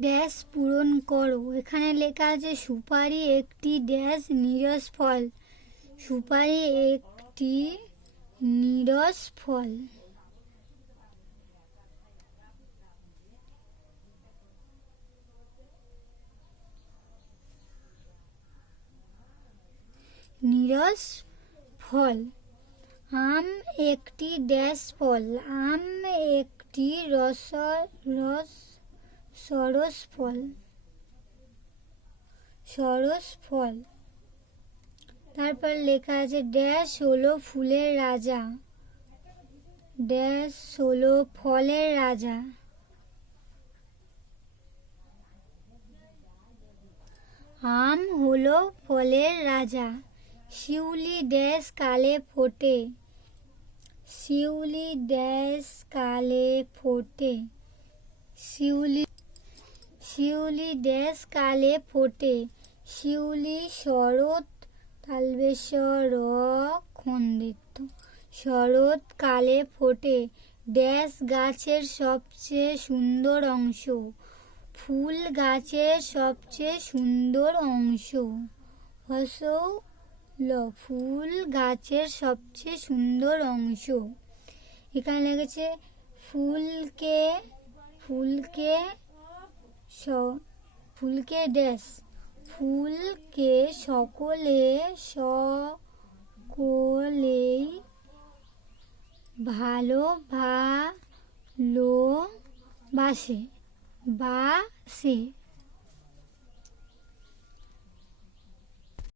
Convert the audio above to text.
Dash পূরণ করো। এখানে লেখা আছে সুপারি একটি ড্যাশ নিরস ফল। সুপারি একটি নিরস ফল। নিরস ফল। আম একটি ড্যাশ ফল। আম একটি সরস ফল। সরস ফল। তারপর লেখা আছে ড্যাশ হলো ফুলের রাজা। ড্যাশ হলো ফলের রাজা। আম হলো ফলের রাজা। শিউলি ড্যাশ কালে ফোটে। শিউলি ড্যাশ কালে ফোটে। শিউলি ড্যাশ কালে ফোটে। শিউলি শরৎ তালবেশ র খণ্ডিত। শরৎ কালে ফোটে। ড্যাশ গাছের সবচেয়ে সুন্দর অংশ। ফুল গাছের সবচেয়ে সুন্দর অংশ। ফুল গাছের সবচেয়ে সুন্দর অংশ। এখানে লেগেছে ফুলকে ড্যাশ। ফুলকে সকলেই ভালোবাসে।